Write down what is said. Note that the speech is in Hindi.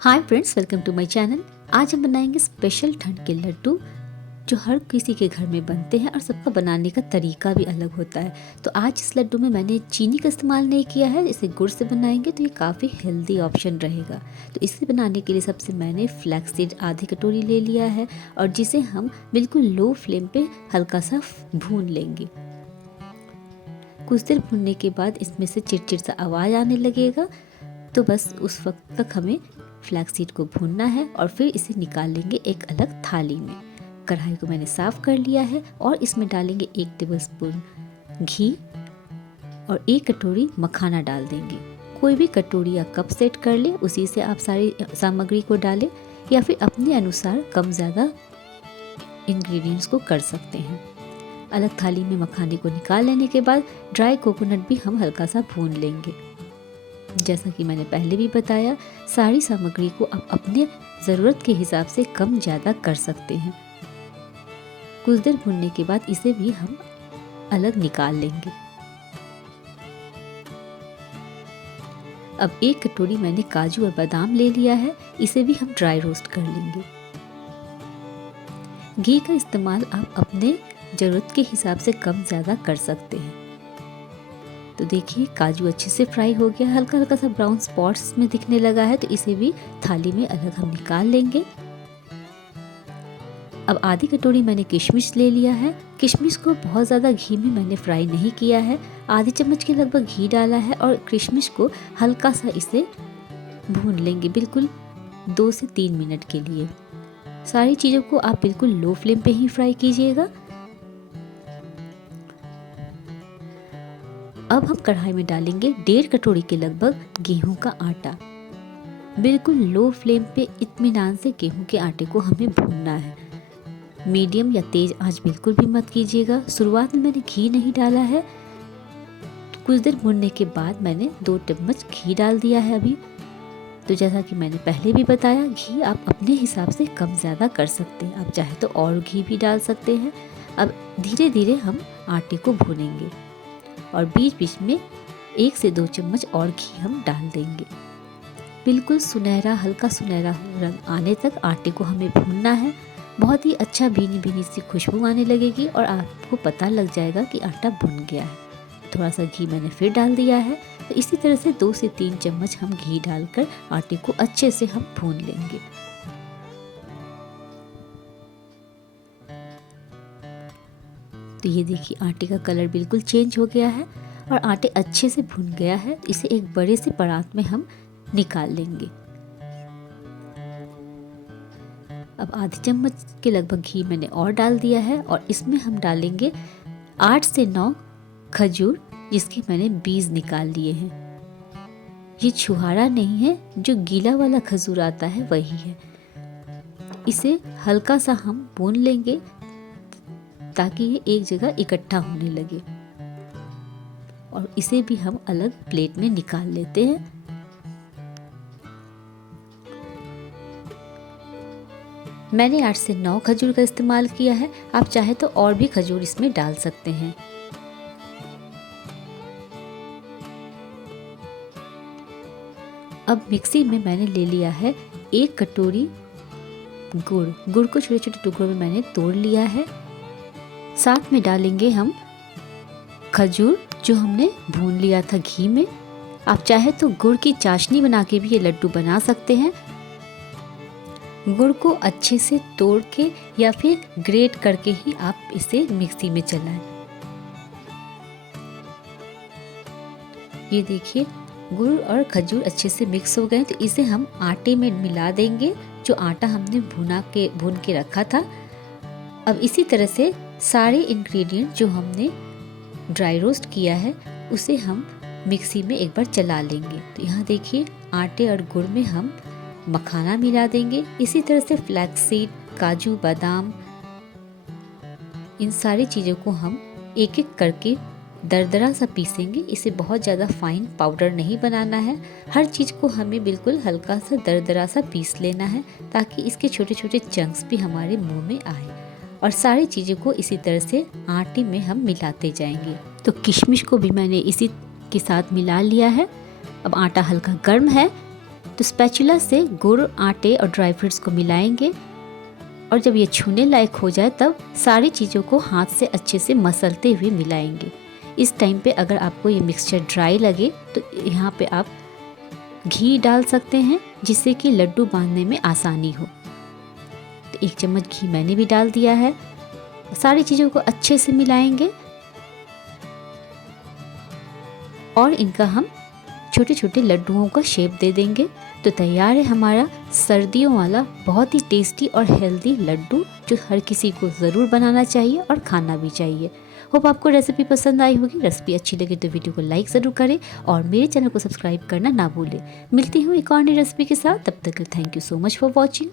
Hi friends, welcome to my channel. आज हम बनाएंगे स्पेशल ठंड के लड्डू जो हर किसी के घर में बनते हैं और सबका बनाने का तरीका भी अलग होता है। तो आज इस लड्डू में मैंने चीनी का इस्तेमाल नहीं किया है, इसे गुड़ से बनाएंगे तो ये काफ़ी हेल्दी ऑप्शन रहेगा। तो इसे बनाने के लिए सबसे मैंने फ्लैक्स सीड आधी कटोरी ले लिया है और जिसे हम बिल्कुल लो फ्लेम पे हल्का सा भून लेंगे। कुछ देर भूनने के बाद इसमें से चिटचिट सा आवाज़ आने लगेगा, तो बस उस वक्त तक हमें फ्लैक्स सीड को भूनना है और फिर इसे निकाल लेंगे एक अलग थाली में। कढ़ाई को मैंने साफ़ कर लिया है और इसमें डालेंगे 1 टेबलस्पून घी और 1 कटोरी मखाना डाल देंगे। कोई भी कटोरी या कप सेट कर ले, उसी से आप सारी सामग्री को डालें या फिर अपने अनुसार कम ज़्यादा इंग्रेडिएंट्स को कर सकते हैं। अलग थाली में मखाने को निकाल लेने के बाद ड्राई कोकोनट भी हम हल्का सा भून लेंगे। जैसा कि मैंने पहले भी बताया, सारी सामग्री को आप अपने ज़रूरत के हिसाब से कम ज़्यादा कर सकते हैं। कुछ देर भूनने के बाद इसे भी हम अलग निकाल लेंगे। अब 1 कटोरी मैंने काजू और बादाम ले लिया है, इसे भी हम ड्राई रोस्ट कर लेंगे। घी का इस्तेमाल आप अपने ज़रूरत के हिसाब से कम ज़्यादा कर सकते हैं। तो देखिए, काजू अच्छे से फ्राई हो गया, हल्का हल्का सा ब्राउन स्पॉट्स में दिखने लगा है, तो इसे भी थाली में अलग हम निकाल लेंगे। अब आधी कटोरी मैंने किशमिश ले लिया है। किशमिश को बहुत ज़्यादा घी में मैंने फ्राई नहीं किया है, आधी चम्मच के लगभग घी डाला है और किशमिश को हल्का सा इसे भून लेंगे, बिल्कुल 2 से 3 मिनट के लिए। सारी चीज़ों को आप बिल्कुल लो फ्लेम पे ही फ्राई कीजिएगा। अब हम कढ़ाई में डालेंगे 1.5 कटोरी के लगभग गेहूं का आटा। बिल्कुल लो फ्लेम पे इत्मीनान से गेहूं के आटे को हमें भूनना है। मीडियम या तेज आंच बिल्कुल भी मत कीजिएगा। शुरुआत में मैंने घी नहीं डाला है, कुछ देर भूनने के बाद मैंने 2 चम्मच घी डाल दिया है अभी। तो जैसा कि मैंने पहले भी बताया, घी आप अपने हिसाब से कम ज़्यादा कर सकते हैं, आप चाहे तो और घी भी डाल सकते हैं। अब धीरे धीरे हम आटे को भूनेंगे और बीच बीच में 1 से 2 चम्मच और घी हम डाल देंगे। बिल्कुल सुनहरा, हल्का सुनहरा रंग आने तक आटे को हमें भूनना है। बहुत ही अच्छा भीनी भीनी सी खुशबू आने लगेगी और आपको पता लग जाएगा कि आटा भुन गया है। थोड़ा सा घी मैंने फिर डाल दिया है। तो इसी तरह से 2 से 3 चम्मच हम घी डालकर आटे को अच्छे से हम भून लेंगे। तो ये देखिए, आटे का कलर बिल्कुल चेंज हो गया है और आटे अच्छे से भुन गया है। इसे एक बड़े से परात में हम निकाल लेंगे। अब आधी चम्मच के लगभग घी मैंने और डाल दिया है और इसमें हम डालेंगे 8 से 9 खजूर, जिसके मैंने बीज निकाल लिए हैं। ये छुहारा नहीं है, जो गीला वाला खजूर आता है वही है। इसे हल्का सा हम भून लेंगे ताकि ये एक जगह इकट्ठा होने लगे और इसे भी हम अलग प्लेट में निकाल लेते हैं। मैंने 8 से 9 खजूर का इस्तेमाल किया है, आप चाहे तो और भी खजूर इसमें डाल सकते हैं। अब मिक्सी में मैंने ले लिया है 1 कटोरी गुड़ को छोटे छोटे टुकड़ों में मैंने तोड़ लिया है। साथ में डालेंगे हम खजूर जो हमने भून लिया था घी में। आप चाहे तो गुड़ की चाशनी बना के भी ये लड्डू बना सकते हैं। गुड़ को अच्छे से तोड़ के या फिर ग्रेट करके ही आप इसे मिक्सी में चलाएं। ये देखिए, गुड़ और खजूर अच्छे से मिक्स हो गए, तो इसे हम आटे में मिला देंगे, जो आटा हमने भून के रखा था। अब इसी तरह से सारे इंग्रेडिएंट जो हमने ड्राई रोस्ट किया है उसे हम मिक्सी में एक बार चला लेंगे। तो यहाँ देखिए, आटे और गुड़ में हम मखाना मिला देंगे। इसी तरह से फ्लैक्स सीड, काजू, बादाम, इन सारी चीज़ों को हम एक एक करके दरदरा सा पीसेंगे। इसे बहुत ज़्यादा फाइन पाउडर नहीं बनाना है, हर चीज़ को हमें बिल्कुल हल्का सा दरदरा सा पीस लेना है ताकि इसके छोटे छोटे चंक्स भी हमारे मुंह में आए। और सारी चीज़ों को इसी तरह से आटे में हम मिलाते जाएंगे। तो किशमिश को भी मैंने इसी के साथ मिला लिया है। अब आटा हल्का गर्म है, तो स्पैचुला से गुड़, आटे और ड्राई फ्रूट्स को मिलाएंगे और जब ये छूने लायक हो जाए तब सारी चीज़ों को हाथ से अच्छे से मसलते हुए मिलाएंगे। इस टाइम पे अगर आपको ये मिक्सचर ड्राई लगे तो यहाँ पे आप घी डाल सकते हैं जिससे कि लड्डू बांधने में आसानी हो। तो 1 चम्मच घी मैंने भी डाल दिया है। सारी चीज़ों को अच्छे से मिलाएंगे और इनका हम छोटे छोटे लड्डुओं का शेप दे देंगे। तो तैयार है हमारा सर्दियों वाला बहुत ही टेस्टी और हेल्दी लड्डू, जो हर किसी को ज़रूर बनाना चाहिए और खाना भी चाहिए। होप आपको रेसिपी पसंद आई होगी। रेसिपी अच्छी लगे तो वीडियो को लाइक ज़रूर करें और मेरे चैनल को सब्सक्राइब करना ना भूलें। मिलती हूँ एक और नई रेसिपी के साथ, तब तक thank you so much for watching.